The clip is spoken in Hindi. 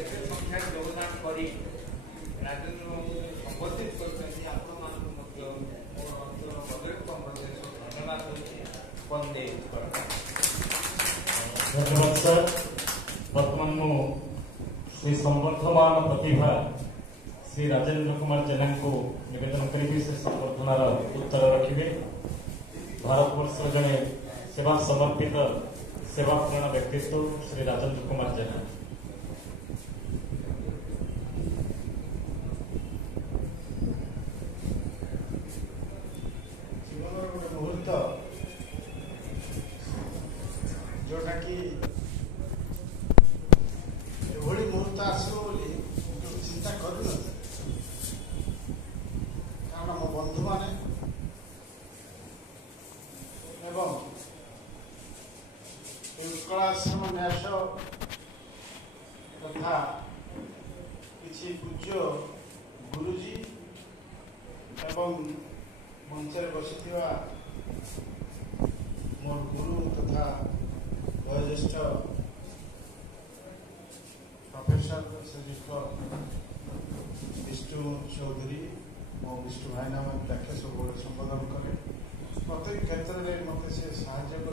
एत संख्या योगदान कर राजेन्द्र बाबू संबोधित करते धन्यवाद धन्यवाद सर। बर्तमान मु श्री संवर्धमान प्रतिभा श्री राजेन्द्र कुमार जेना को निवेदन करी से संवर्धनार उत्तर रखिए। भारतवर्ष जड़े सेवा समर्पित सेवापूर्ण व्यक्तित्व श्री राजेन्द्र कुमार जेना। जीवन गोटे मुहूर्त जोटा कि एभली मुहूर्त आसो बोली चिंता करू न, कारण मो बंधु माने एवं उत्कलाश्रम न्यास तथा किसी पूज्य गुरुजी एवं मंचर बसी मोर गुरु तथा वयोज्येष्ठ प्रोफेसर श्रीजुक्त विष्णु चौधरी मो विष्णु भाई नाम व्याख्या सब संबोधन कले प्रत्येक क्षेत्र में मत से साहाय्य